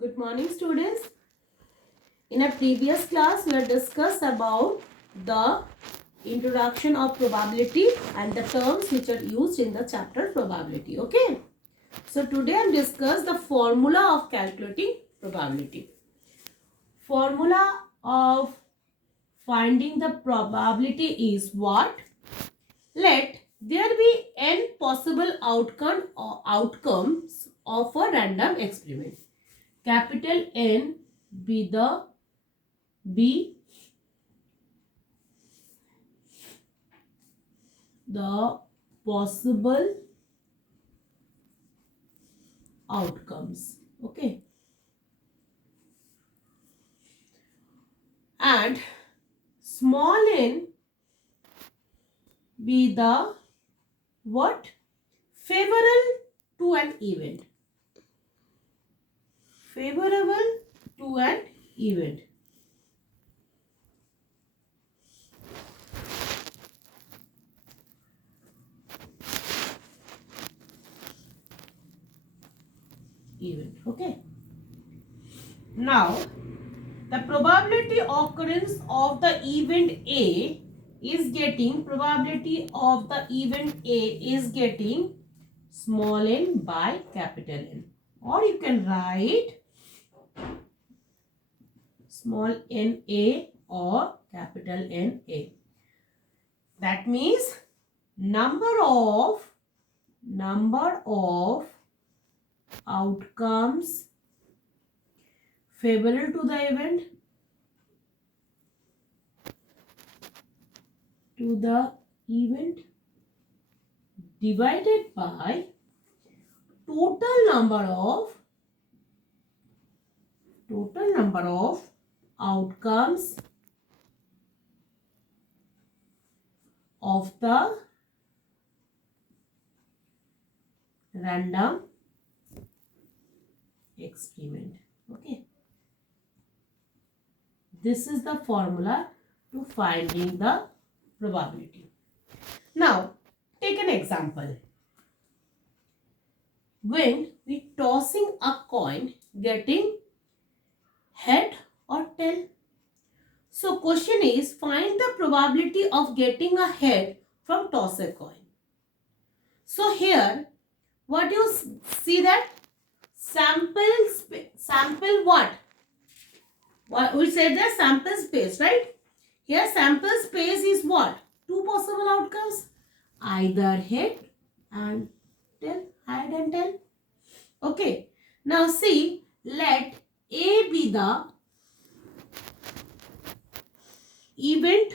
Good morning, students. In a previous class, we have discussed about the introduction of probability and the terms which are used in the chapter probability. Okay. So today I am discuss the formula of calculating probability. Formula of finding the probability is what? Let there be n possible outcomes of a random experiment. Capital N be the possible outcomes. Okay. And small n be the what? Favorable to an event. Favorable to an event. Okay. Now, the probability occurrence of the event A is getting small n by capital N, or you can write small n A or capital N A. That means number of outcomes favorable to the event divided by total number of outcomes of the random experiment. Okay. This is the formula to finding the probability. Now, take an example. When we tossing a coin, getting head or tail. So, question is, find the probability of getting a head from toss a coin. So, here, what you see that? Sample what? We said that sample space, right? Here sample space is what? Two possible outcomes. Either head and tail. Okay. Now see, let A be the event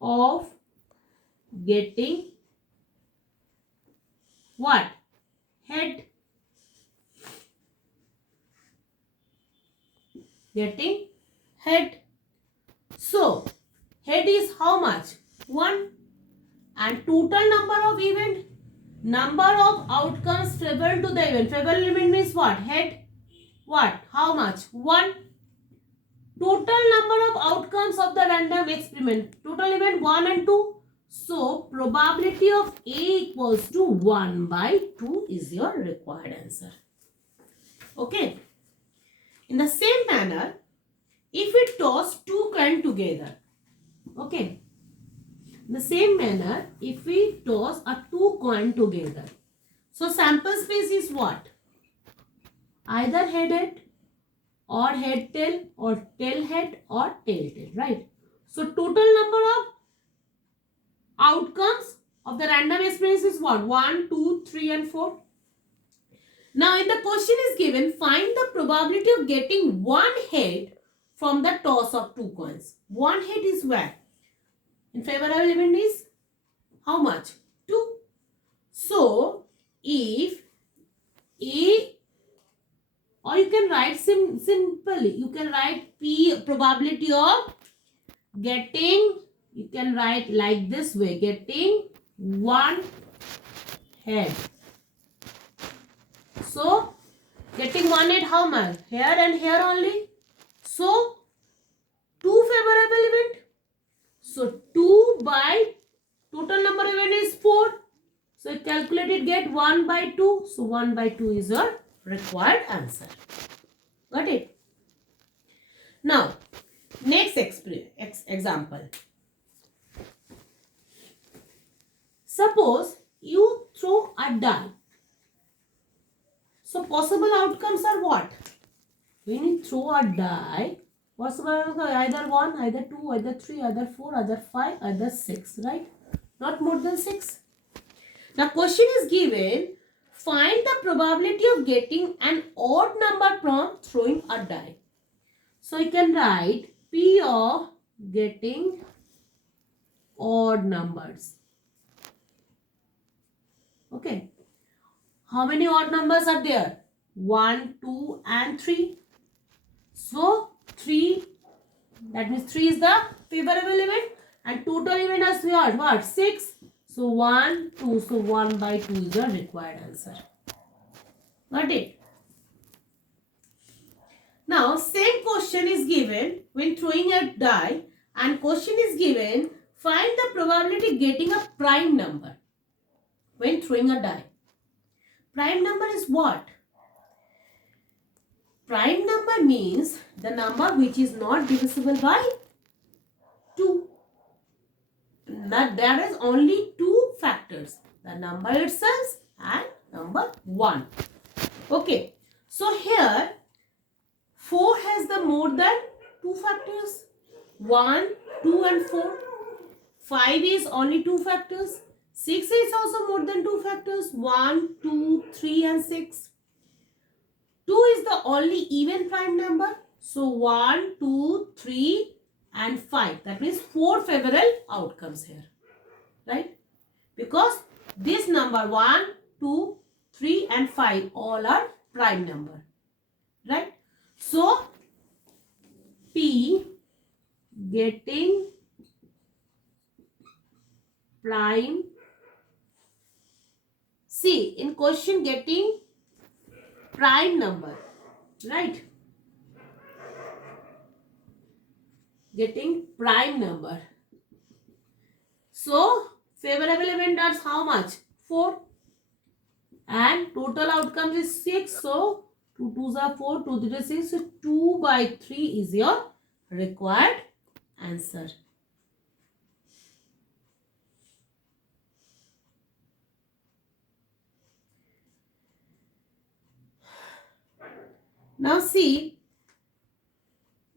of getting what? Head. Getting head. So, head is how much? 1. And total number of outcomes favorable to the event. Favorable event means what? Head. What? How much? 1. Total number of outcomes of the random experiment. Total event 1 and 2. So, probability of A equals to 1 by 2 is your required answer. Okay. In the same manner, if we toss two coins together, okay. In the same manner, if we toss a two coins together, so sample space is what? Either head or head tail or tail head or tail tail, right? So total number of outcomes of the random experiment is what? 1, 2, 3 and 4. Now in the question is given, find the probability of getting one head from the toss of two coins. One head is where? In favorable event is how much? 2. So, if A, or you can write simply, you can write P probability of getting, you can write like this way, getting one head. So, getting one head how much? Here and here only. So, 2 favorable event. So, 2 by total number event is 4. So, calculate it, get 1 by 2. So, 1 by 2 is your required answer. Got it? Now, next example. Suppose you throw a die. So possible outcomes are what? When you throw a die, possible outcomes are either 1, either 2, either 3, either 4, either 5, either 6, right? Not more than 6. Now question is given, find the probability of getting an odd number from throwing a die. So you can write P of getting odd numbers. Okay. How many odd numbers are there? 1, 2 and 3. So 3, that means 3 is the favorable event and total event is what? 6. So 1, 2, so 1 by 2 is the required answer. Got it? Now same question is given when throwing a die and question is given, find the probability getting a prime number when throwing a die. Prime number is what? Prime number means the number which is not divisible by 2. There is only 2 factors. The number itself and number 1. Okay. So here 4 has the more than 2 factors. 1, 2 and 4. 5 is only 2 factors. 6 is also more than 2 factors. 1, 2, 3 and 6. 2 is the only even prime number. So 1, 2, 3 and 5. That means 4 favorable outcomes here. Right? Because this number 1, 2, 3 and 5 all are prime number. Right? So P getting prime. See, in question getting prime number, right? Getting prime number. So favorable event is how much? 4. And total outcomes is 6. So 2 2s are 4, 2 3 is 6. So 2 by 3 is your required answer. Now see,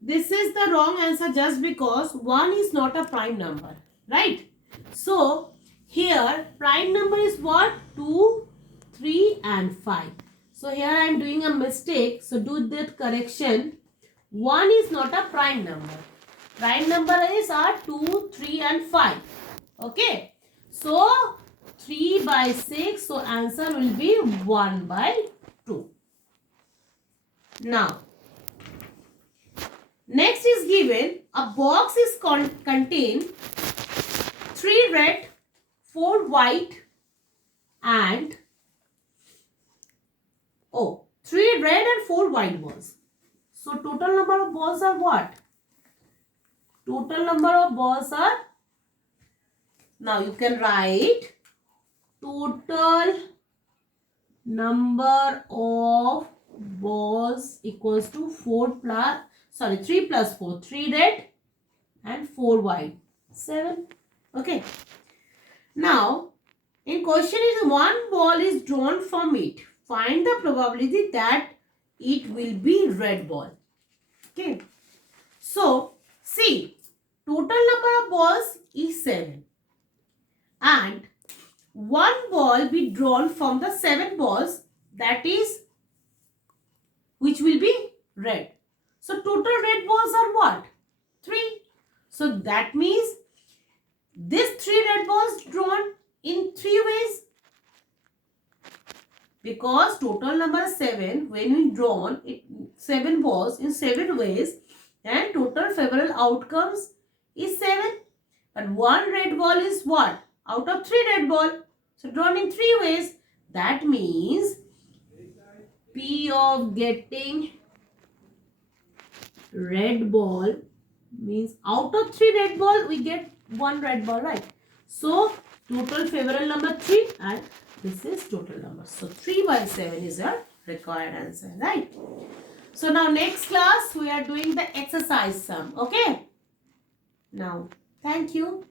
this is the wrong answer just because 1 is not a prime number, right? So here prime number is what? 2, 3 and 5. So here I am doing a mistake. So do that correction. 1 is not a prime number. Prime number is 2, 3 and 5. Okay. So 3 by 6. So answer will be 1 by 2. Now, next is given a box is contain 3 red, 4 white and 3 red and 4 white balls. So total number of balls are what? Total number of balls are, now you can write total number of balls equals to 3 plus 4, 3 red and 4 white, 7. Okay. Now, in question is 1 ball is drawn from it. Find the probability that it will be red ball. Okay. So, see, total number of balls is 7. And 1 ball be drawn from the 7 balls, that is, which will be red. So total red balls are what? 3. So that means this 3 red balls drawn in 3 ways. Because total number is 7, when we drawn 7 balls in 7 ways, and total favorable outcomes is 7. But 1 red ball is what? Out of 3 red ball. So drawn in 3 ways. That means P of getting red ball means out of 3 red ball we get 1 red ball, right? So total favorable number 3 and this is total number. So 3 by 7 is our required answer, right? So now next class we are doing the exercise sum. Okay. Now, thank you.